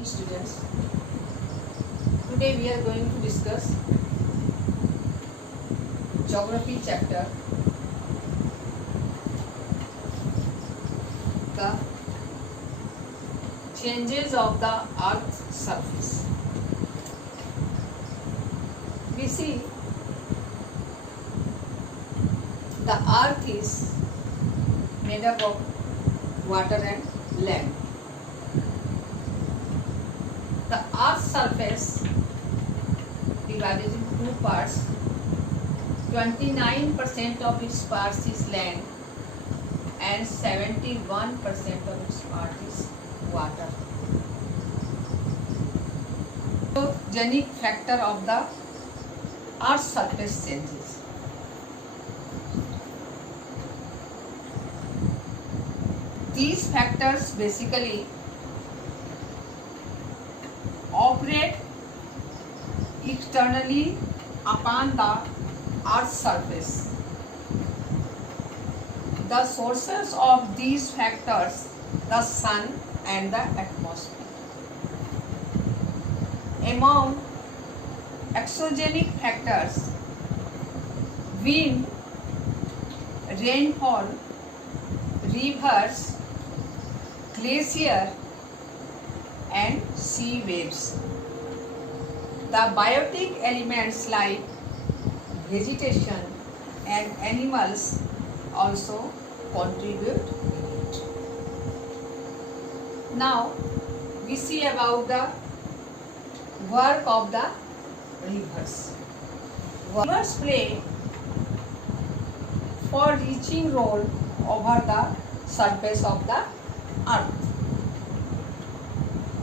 evening, students. Today we are going to discuss geography chapter, the changes of the earth's surface. We see the earth is made up of water and land. The earth's surface divided into two parts. 29% of its parts is land and 71% of its part is water. Photogenic factor of the earth's surface changes. These factors basically operate externally upon the earth's surface. The sources of these factors, the sun and the atmosphere. Among exogenic factors, wind, rainfall, rivers, glacier and sea waves. The biotic elements like vegetation and animals also contribute. Now we see about the work of the rivers. Rivers play for reaching role over the surface of the earth.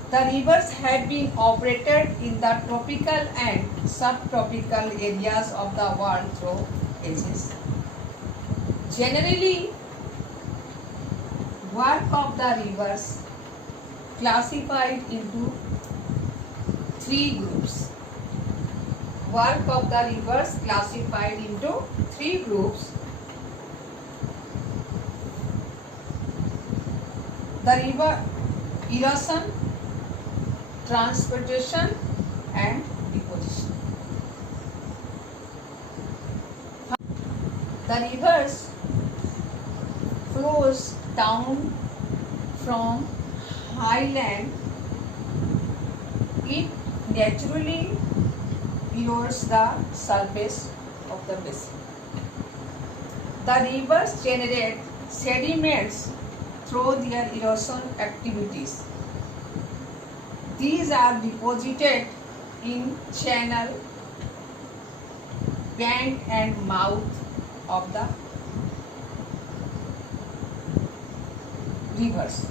The rivers have been operated in the tropical and subtropical areas of the world through ages. Generally, work of the rivers classified into three groups. Work of the rivers classified into three groups. The river erosion, transportation and deposition. The rivers flows down from highland. It naturally erodes the surface of the basin. The rivers generate sediments through their erosion activities. These are deposited in channel, bank and mouth of the rivers.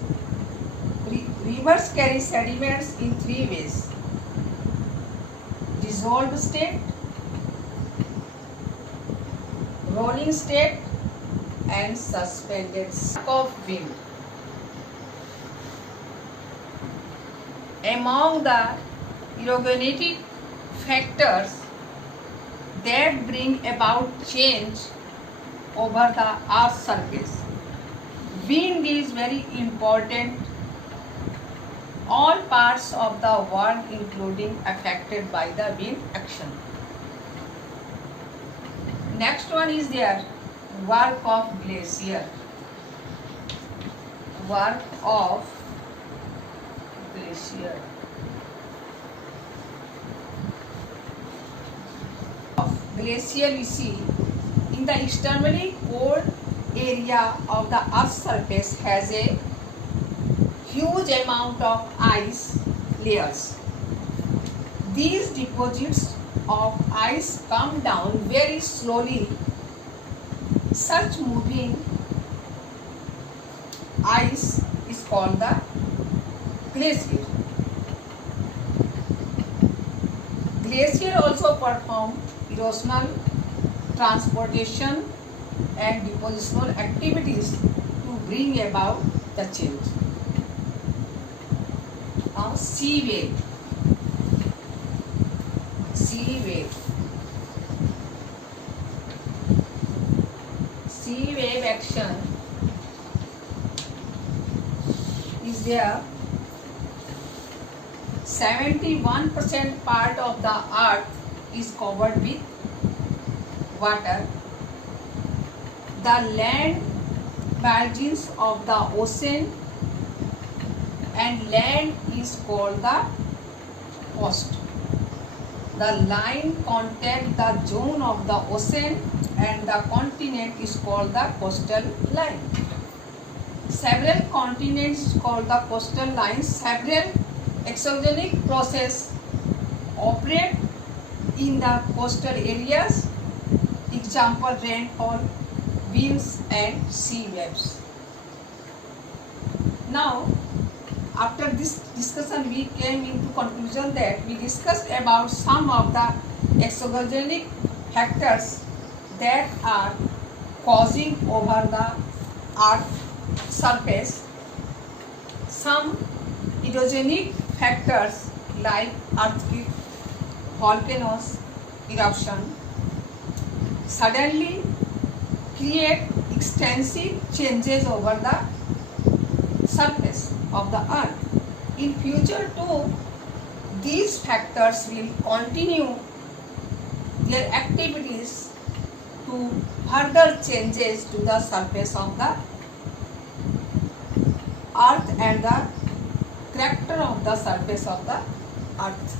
Rivers carry sediments in three ways: dissolved state, rolling state and suspended state. Of wind. Among the erogenetic factors that bring about change over the earth's surface, wind is very important. All parts of the world including affected by the wind action. Next one is there work of glacier. Work of glacier. Glacier we see in the extremely cold area of the earth's surface has a huge amount of ice layers. These deposits of ice come down very slowly. Such moving ice is called the glacier. Glacier also perform erosional, transportation and depositional activities to bring about the change. Sea wave. Sea wave. Sea wave action is there 71% part of the earth is covered with water. The land margins of the ocean and land is called the coast. The line contact the zone of the ocean and the continent is called the coastal line. Several continents called the coastal lines. Several exogenic processes operate in the coastal areas. Example: rainfall, winds and sea waves. Now, after this discussion, we came into conclusion that we discussed about some of the exogenic factors that are causing over the earth surface. Some endogenic factors like earthquake, volcanoes, eruption suddenly create extensive changes over the surface of the earth. In future too, these factors will continue their activities to further changes to the surface of the earth and the character of the surface of the earth.